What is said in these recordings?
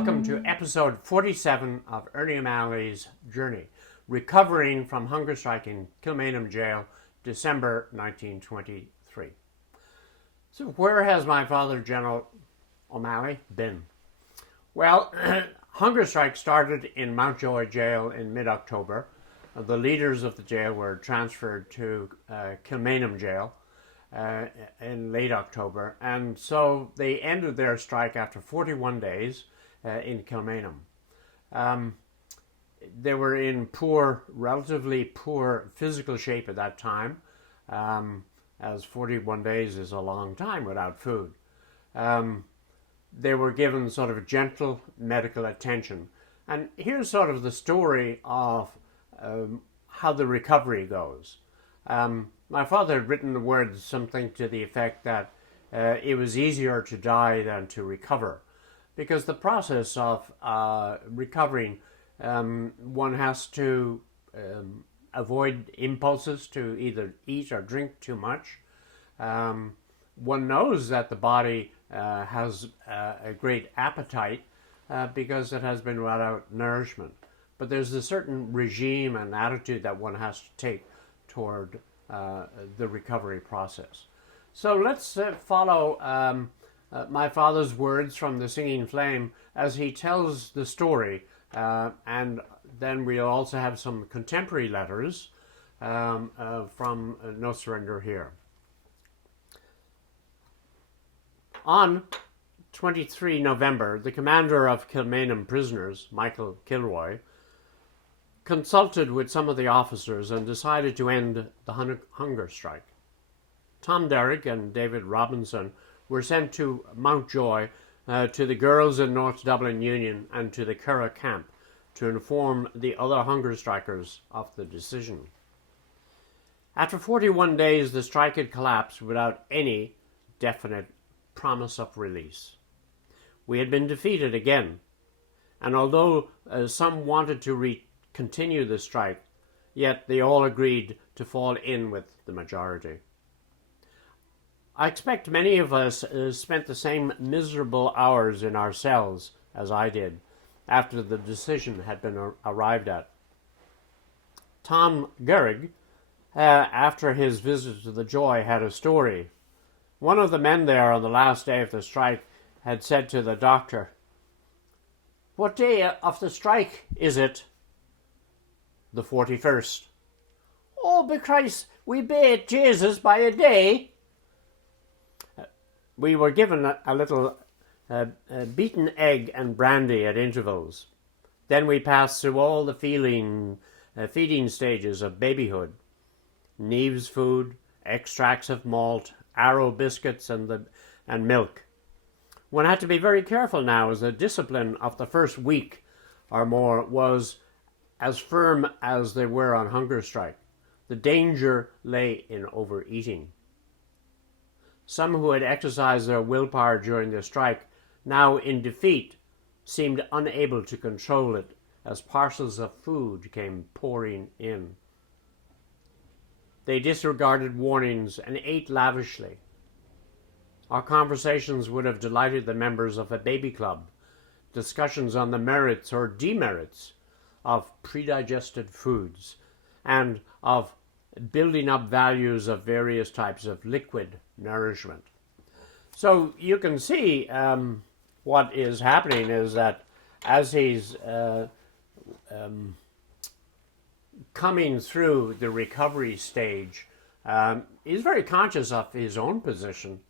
welcome to episode 47 of Ernie O'Malley's Journey, recovering from hunger strike in Kilmainham jail, December 1923. So where has my father, General O'Malley, been? Well, hunger strike started in Mountjoy jail in mid-October. The leaders of the jail were transferred to Kilmainham jail in late October, and so they ended their strike after 41 days in Kilmainham. They were in relatively poor physical shape at that time, as 41 days is a long time without food. They were given sort of gentle medical attention. And here's sort of the story of how the recovery goes. My father had written the words something to the effect that it was easier to die than to recover, because the process of recovering, one has to avoid impulses to either eat or drink too much. One knows that the body has a great appetite because it has been without nourishment. But there's a certain regime and attitude that one has to take toward the recovery process. So let's follow my father's words from the Singing Flame as he tells the story, and then we'll also have some contemporary letters from No Surrender Here. On 23 November, the commander of Kilmainham prisoners, Michael Kilroy, consulted with some of the officers and decided to end the hunger strike. Tom Derrick and David Robinson were sent to Mountjoy to the girls in North Dublin Union and to the Curragh camp to inform the other hunger strikers of the decision. After 41 days, the strike had collapsed without any definite promise of release. We had been defeated again, and although some wanted to continue the strike, yet they all agreed to fall in with the majority. I expect many of us spent the same miserable hours in our cells as I did after the decision had been arrived at. Tom Gehrig, after his visit to the Joy, had a story. One of the men there on the last day of the strike had said to the doctor, "What day of the strike is it?" "The 41st. "Oh, be Christ, we bate Jesus by a day." We were given a little beaten egg and brandy at intervals. Then we passed through all the feeding stages of babyhood. Neve's food, extracts of malt, Arrow biscuits and milk. One had to be very careful now, as the discipline of the first week or more was as firm as they were on hunger strike. The danger lay in overeating. Some who had exercised their willpower during the strike, now in defeat, seemed unable to control it as parcels of food came pouring in. They disregarded warnings and ate lavishly. Our conversations would have delighted the members of a baby club, discussions on the merits or demerits of predigested foods and of building up values of various types of liquid nourishment. So you can see what is happening is that as he's coming through the recovery stage, he's very conscious of his own position.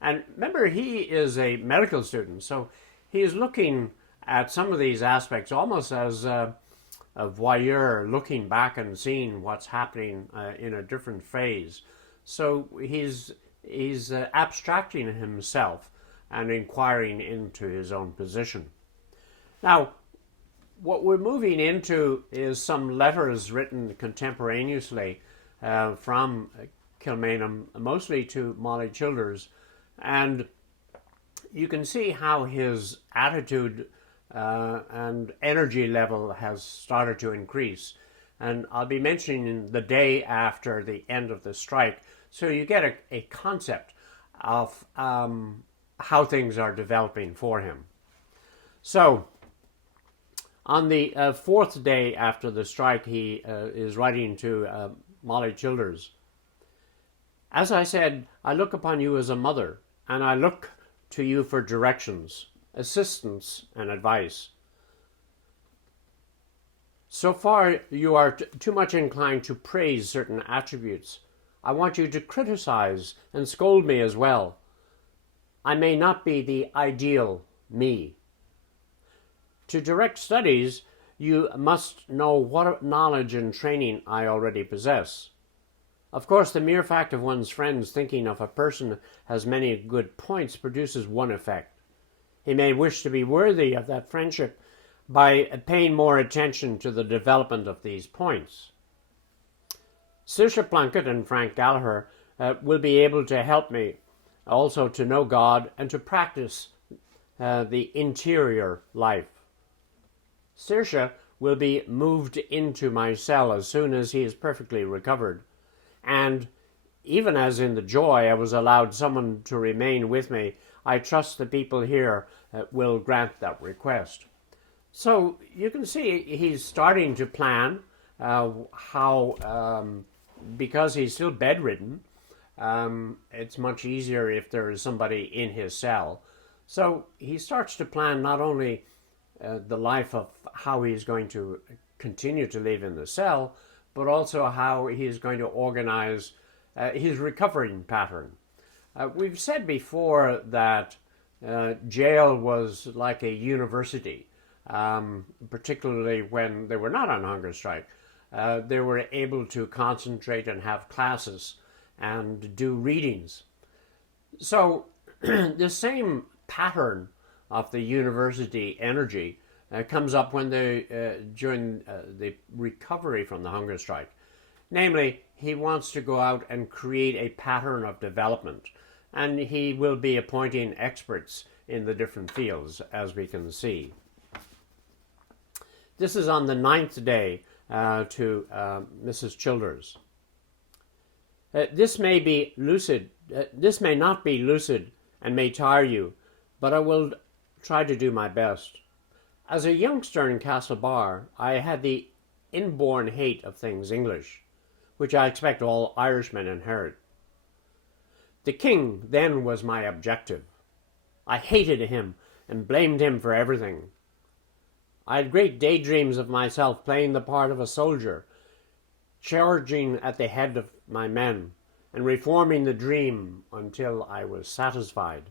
And remember, he is a medical student, so he is looking at some of these aspects almost as a voyeur, looking back and seeing what's happening in a different phase. So he's abstracting himself and inquiring into his own position. Now, what we're moving into is some letters written contemporaneously from Kilmainham, mostly to Molly Childers, and you can see how his attitude and energy level has started to increase. And I'll be mentioning the day after the end of the strike, so you get a concept of how things are developing for him. So On the fourth day after the strike, he is writing to Molly Childers. As I said, I look upon you as a mother, and I look to you for directions, assistance, and advice. So far, you are too much inclined to praise certain attributes. I want you to criticize and scold me as well. I may not be the ideal me. To direct studies, you must know what knowledge and training I already possess. Of course, the mere fact of one's friends thinking of a person has many good points produces one effect. He may wish to be worthy of that friendship by paying more attention to the development of these points. Saoirse Plunkett and Frank Gallagher will be able to help me also to know God and to practice the interior life. Saoirse will be moved into my cell as soon as he is perfectly recovered. And even as in the joy I was allowed someone to remain with me, I trust the people here will grant that request. So you can see he's starting to plan how, because he's still bedridden, it's much easier if there is somebody in his cell. So he starts to plan not only the life of how he's going to continue to live in the cell, but also how he's going to organize his recovering pattern. We've said before that jail was like a university, particularly when they were not on hunger strike. They were able to concentrate and have classes and do readings. So the same pattern of the university energy comes up when during the recovery from the hunger strike. Namely, he wants to go out and create a pattern of development, and he will be appointing experts in the different fields, as we can see. This is on the 9th day to Mrs. Childers. This may be lucid. This may not be lucid and may tire you, but I will try to do my best. As a youngster in Castlebar, I had the inborn hate of things English, which I expect all Irishmen inherit. The king then was my objective. I hated him and blamed him for everything. I had great daydreams of myself playing the part of a soldier, charging at the head of my men, and reforming the dream until I was satisfied.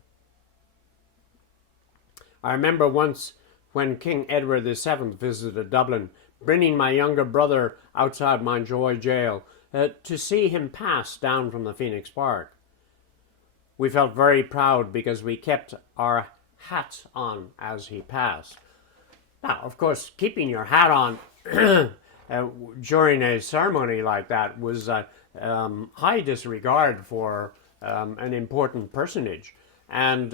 I remember once when King Edward VII visited Dublin, bringing my younger brother outside Mountjoy jail to see him pass down from the Phoenix Park. We felt very proud because we kept our hats on as he passed. Now, of course, keeping your hat on during a ceremony like that was high disregard for an important personage. And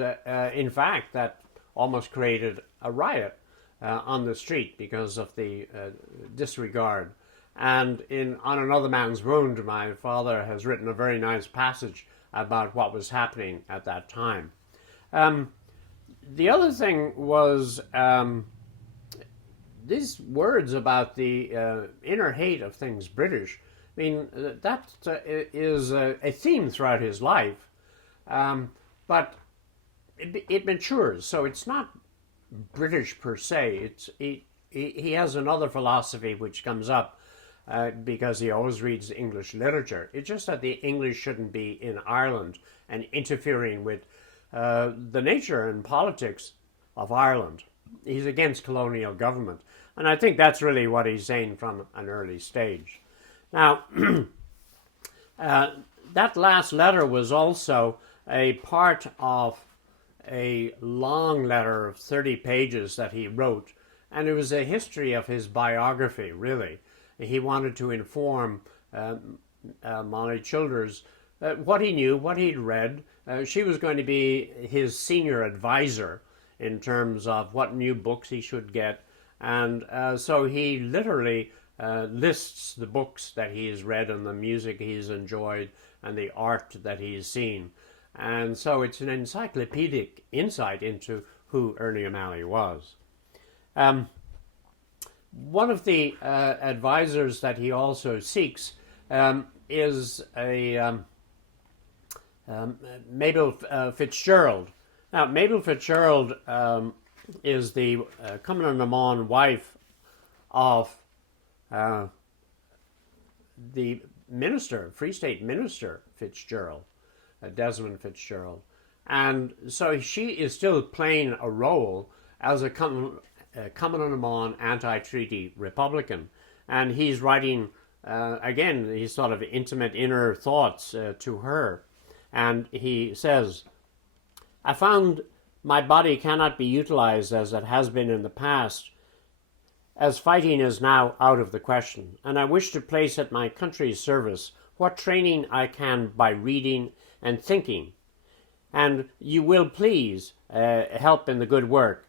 in fact, that almost created a riot on the street because of the disregard. And on Another Man's Wound, my father has written a very nice passage about what was happening at that time. The other thing was these words about the inner hate of things British. I mean, that is a theme throughout his life, but it matures, so it's not British per se. He has another philosophy which comes up because he always reads English literature. It's just that the English shouldn't be in Ireland and interfering with the nature and politics of Ireland. He's against colonial government, and I think that's really what he's saying from an early stage. Now, that last letter was also a part of a long letter of 30 pages that he wrote, and it was a history of his biography, really. He wanted to inform Molly Childers what he knew, what he'd read. She was going to be his senior advisor in terms of what new books he should get, and so he literally lists the books that he's read and the music he's enjoyed and the art that he's seen. And so it's an encyclopedic insight into who Ernie O'Malley was. One of the advisors that he also seeks is a Mabel Fitzgerald. Now, Mabel Fitzgerald is the Kilmainham wife of the minister, Free State Minister Fitzgerald, Desmond Fitzgerald. And so she is still playing a role as a Kilmainham anti-treaty Republican. And he's writing, again, his sort of intimate inner thoughts to her. And he says, I found my body cannot be utilized as it has been in the past, as fighting is now out of the question, and I wish to place at my country's service what training I can by reading and thinking, and you will please help in the good work.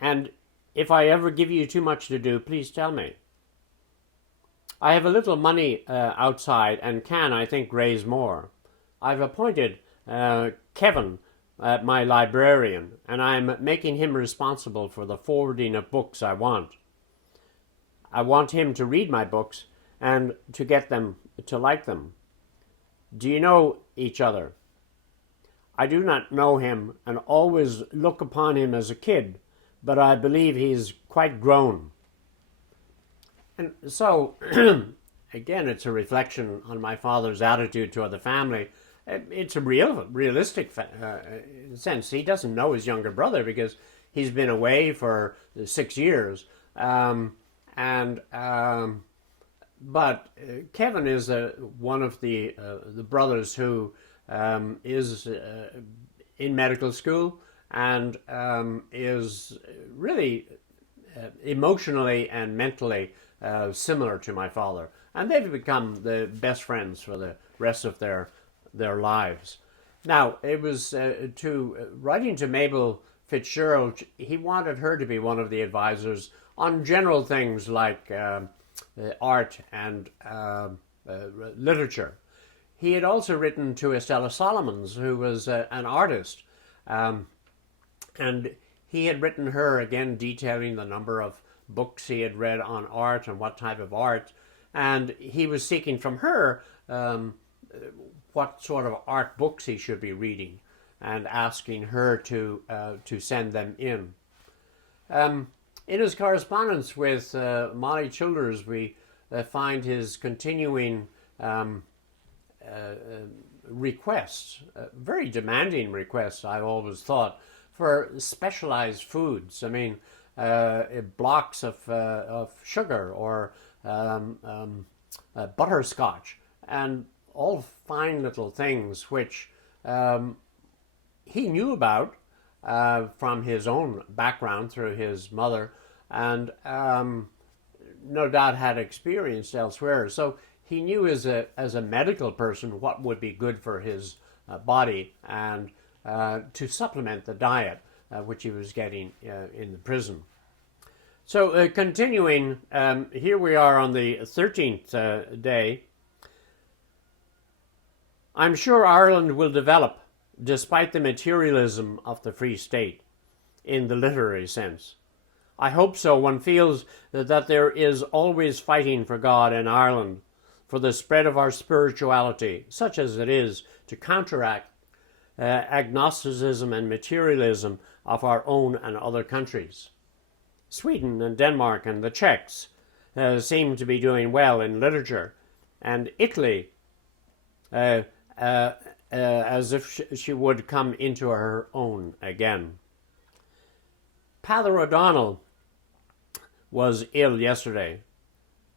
And if I ever give you too much to do, please tell me. I have a little money outside and can, I think, raise more. I've appointed Kevin, my librarian, and I'm making him responsible for the forwarding of books I want. I want him to read my books and to get them to like them. Do you know each other? I do not know him and always look upon him as a kid, but I believe he's quite grown. And so, again, it's a reflection on my father's attitude toward the family. It's a realistic sense. He doesn't know his younger brother because he's been away for 6 years. But Kevin is one of the brothers who is in medical school and is really emotionally and mentally similar to my father. And they've become the best friends for the rest of their lives. Now, it was writing to Mabel Fitzgerald, he wanted her to be one of the advisors on general things like art and literature. He had also written to Estella Solomons, who was an artist, and he had written her, again, detailing the number of books he had read on art and what type of art, and he was seeking from her what sort of art books he should be reading and asking her to send them in. In his correspondence with Molly Childers, we find his continuing requests, very demanding requests, I've always thought, for specialized foods. I mean, blocks of sugar or butterscotch, and all fine little things which he knew about from his own background through his mother, and no doubt had experienced elsewhere. So he knew as a medical person what would be good for his body and to supplement the diet which he was getting in the prison. So continuing, here we are on the 13th day. I'm sure Ireland will develop despite the materialism of the Free State in the literary sense. I hope so. One feels that there is always fighting for God in Ireland, for the spread of our spirituality, such as it is, to counteract agnosticism and materialism of our own and other countries. Sweden and Denmark and the Czechs seem to be doing well in literature, and Italy, as if she would come into her own again. Father O'Donnell was ill yesterday.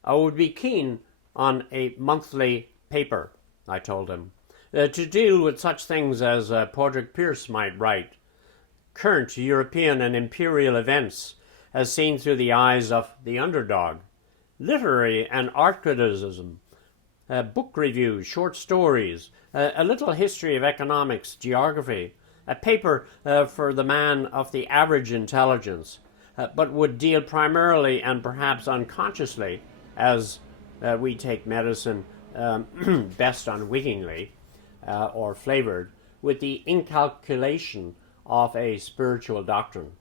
I would be keen on a monthly paper, I told him, to deal with such things as Padraig Pearse might write, current European and imperial events as seen through the eyes of the underdog, literary and art criticism, book reviews, short stories, a little history of economics, geography, a paper for the man of the average intelligence, but would deal primarily and perhaps unconsciously, as we take medicine best unwittingly or flavored, with the inculcation of a spiritual doctrine.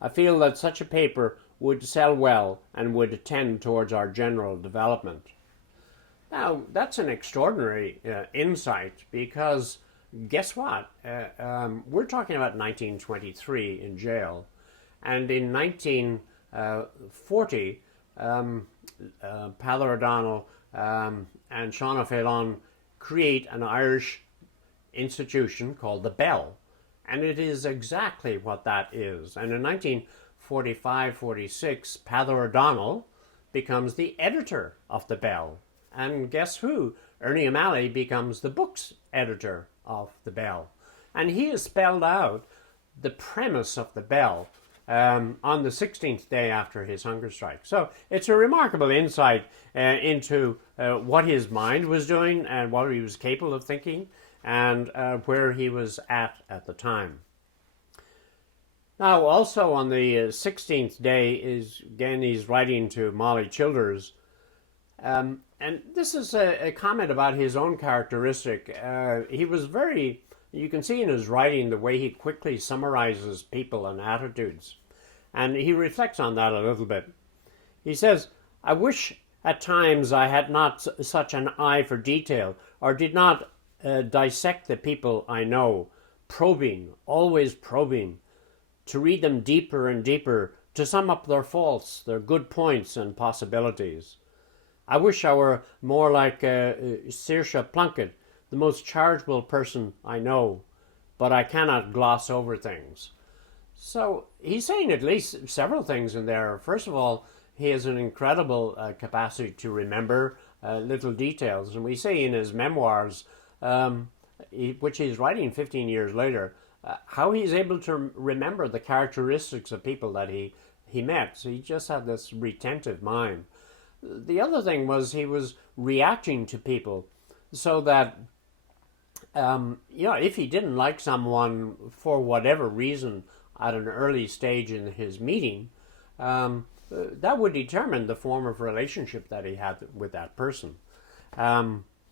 I feel that such a paper would sell well and would tend towards our general development. Now, that's an extraordinary insight, because guess what? We're talking about 1923 in jail, and in 1940, Peadar O'Donnell and Sean O'Phelan create an Irish institution called the Bell, and it is exactly what that is. And in 1945-46, Peadar O'Donnell becomes the editor of the Bell, and guess who? Ernie O'Malley becomes the book's editor of the Bell, and he has spelled out the premise of the Bell on the 16th day after his hunger strike. So it's a remarkable insight into what his mind was doing and what he was capable of thinking, and where he was at the time. Now, also on the 16th day he's writing to Molly Childers, and this is a comment about his own characteristic. He was very, you can see in his writing the way he quickly summarizes people and attitudes. And he reflects on that a little bit. He says, "I wish at times I had not such an eye for detail, or did not dissect the people I know, probing, always probing, to read them deeper and deeper, to sum up their faults, their good points and possibilities. I wish I were more like Saoirse Plunkett, the most charitable person I know, but I cannot gloss over things." So he's saying at least several things in there. First of all, he has an incredible capacity to remember little details. And we see in his memoirs, which he's writing 15 years later, how he's able to remember the characteristics of people that he met. So he just had this retentive mind. The other thing was he was reacting to people, so that if he didn't like someone for whatever reason at an early stage in his meeting, that would determine the form of relationship that he had with that person.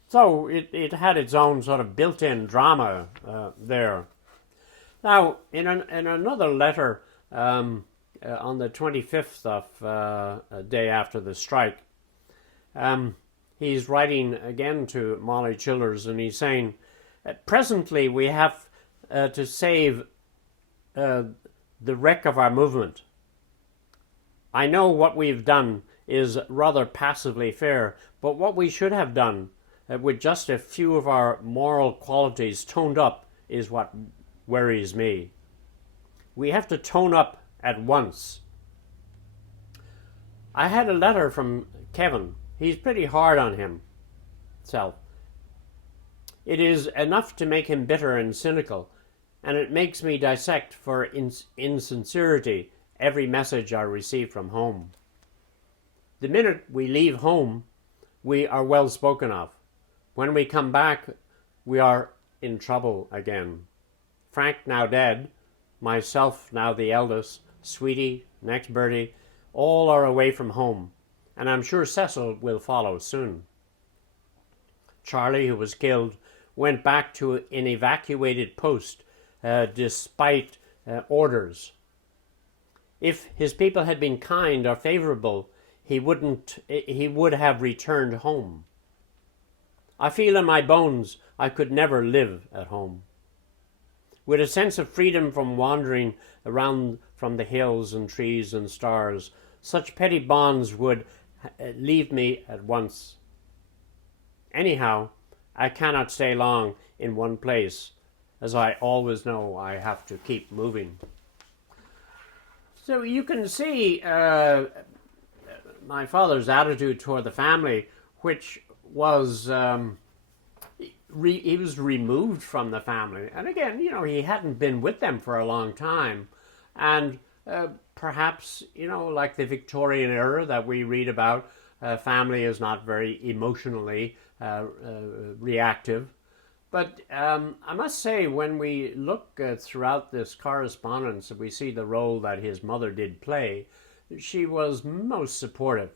So it had its own sort of built-in drama there. Now, in another letter on the 25th of day after the strike, he's writing again to Molly Childers, and he's saying, "Presently we have to save the wreck of our movement. I know what we've done is rather passively fair, but what we should have done with just a few of our moral qualities toned up is what worries me. We have to tone up at once." I had a letter from Kevin. He's pretty hard on himself. "It is enough to make him bitter and cynical, and it makes me dissect for insincerity every message I receive from home. The minute we leave home, we are well spoken of. When we come back, we are in trouble again. Frank now dead, myself now the eldest, Sweetie, next Bertie, all are away from home, and I'm sure Cecil will follow soon. Charlie, who was killed, went back to an evacuated post despite orders. If his people had been kind or favorable, he would have returned home. I feel in my bones I could never live at home. With a sense of freedom from wandering around from the hills and trees and stars, such petty bonds would leave me at once. Anyhow, I cannot stay long in one place, as I always know I have to keep moving." So you can see my father's attitude toward the family, which was he was removed from the family. And again, he hadn't been with them for a long time. And perhaps, like the Victorian era that we read about, family is not very emotionally reactive. But I must say, when we look throughout this correspondence, we see the role that his mother did play. She was most supportive.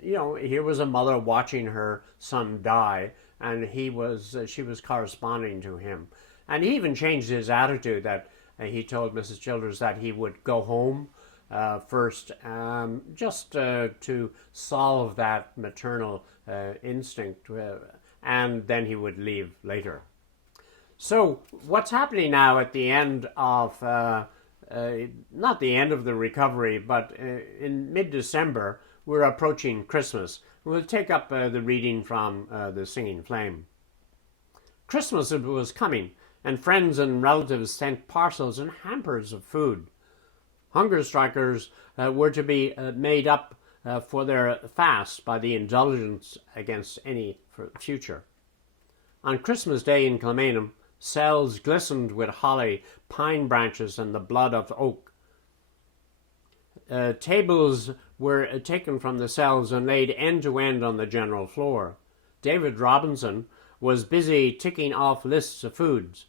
Here was a mother watching her son die, and she was corresponding to him. And he even changed his attitude, that he told Mrs. Childers that he would go home first, just to solve that maternal instinct, and then he would leave later. So what's happening now at the end of, not the end of the recovery, but in mid-December, we're approaching Christmas. We'll take up the reading from the Singing Flame. Christmas was coming, and friends and relatives sent parcels and hampers of food. Hunger strikers were to be made up for their fast by the indulgence against any future. On Christmas Day in Kilmainham, cells glistened with holly, pine branches, and the blood of oak. Tables were taken from the cells and laid end to end on the general floor. David Robinson was busy ticking off lists of foods.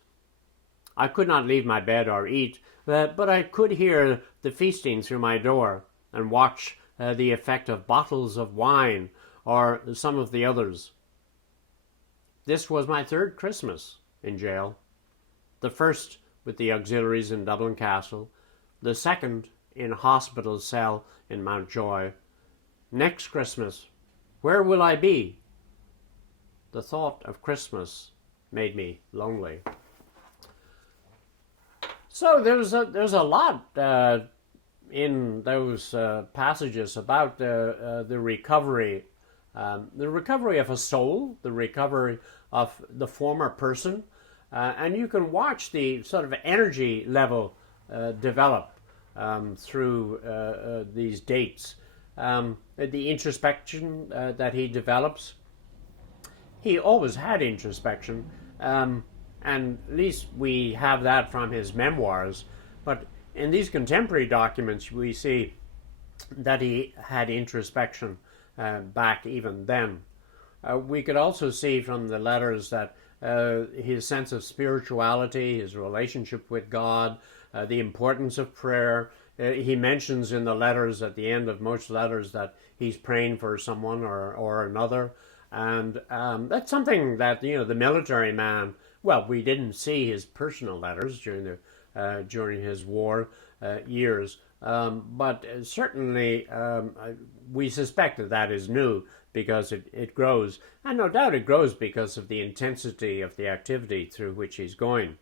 I could not leave my bed or eat, but I could hear the feasting through my door and watch the effect of bottles of wine or some of the others. This was my third Christmas in jail. The first with the auxiliaries in Dublin Castle, the second in a hospital cell in Mountjoy. Next Christmas, where will I be? The thought of Christmas made me lonely. So there's a lot in those passages about the recovery of a soul, the recovery of the former person, and you can watch the sort of energy level develop through these dates. The introspection that he develops. He always had introspection, and at least we have that from his memoirs. But in these contemporary documents, we see that he had introspection back even then. We could also see from the letters that his sense of spirituality, his relationship with God, the importance of prayer. He mentions in the letters, at the end of most letters, that he's praying for someone or another. And that's something that, the military man, well, we didn't see his personal letters during his war years, but certainly we suspect that is new because it grows. And no doubt it grows because of the intensity of the activity through which he's going.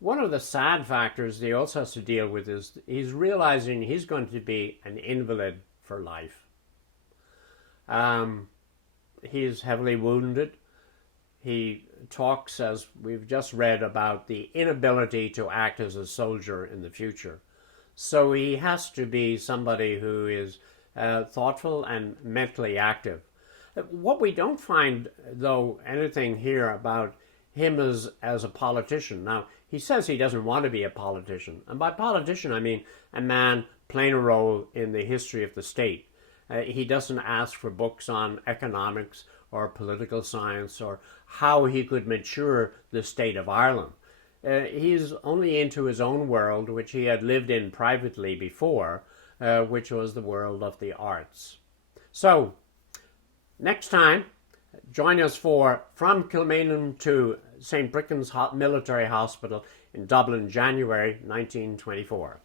One of the sad factors that he also has to deal with is he's realizing he's going to be an invalid for life. He's heavily wounded. He talks, as we've just read, about the inability to act as a soldier in the future. So he has to be somebody who is thoughtful and mentally active. What we don't find, though, anything here about him as a politician. Now, he says he doesn't want to be a politician. And by politician, I mean a man playing a role in the history of the state. He doesn't ask for books on economics or political science or how he could mature the state of Ireland. He's only into his own world, which he had lived in privately before, which was the world of the arts. So, next time, join us for From Kilmainham to St. Bricken's Military Hospital in Dublin, January 1924.